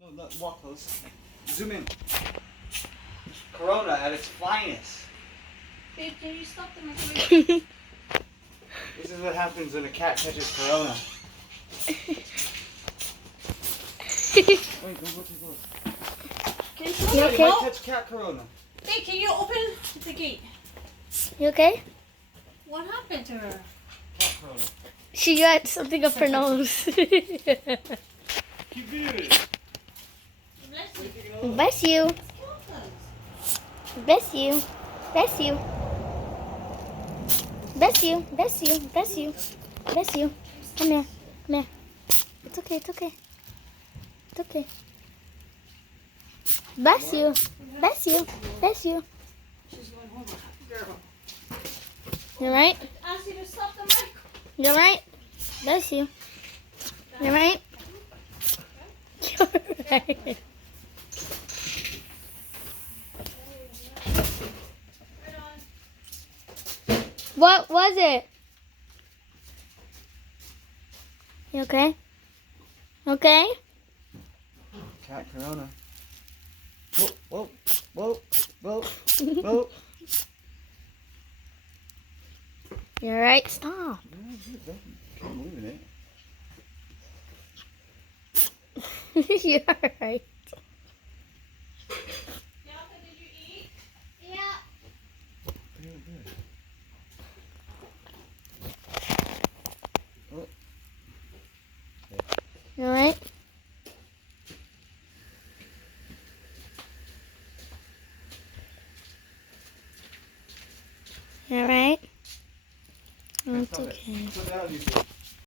No, no, walk close. Zoom in. Corona at its finest. Babe, can you stop the microwave? This is what happens when a cat catches Corona. Wait, don't go too close. Can you You close You the okay? might door? catch cat Corona. Babe, can you open the gate? You okay? What happened to her? Cat Corona. She got something up her nose. Keep doing it. Bless you. Bless you. Bless you. Bless you. Bless you. Bless you. Bless you. Bless you. Come here. Come here. It's okay. It's okay. It's okay. Bless you. Bless you. Bless you. She's going home. Girl. You right? Ask you to stop the mic. You right? Bless you. You right? You're right. Right on. What was it? You okay? Okay? Cat Corona. Whoa, whoa, whoa, whoa, whoa. You're right. Stop. Keep moving it. You're right. Bianca, did you eat? Yeah. Good, good. You right? You right? Okay, It's stop it. okay. Put that on YouTube.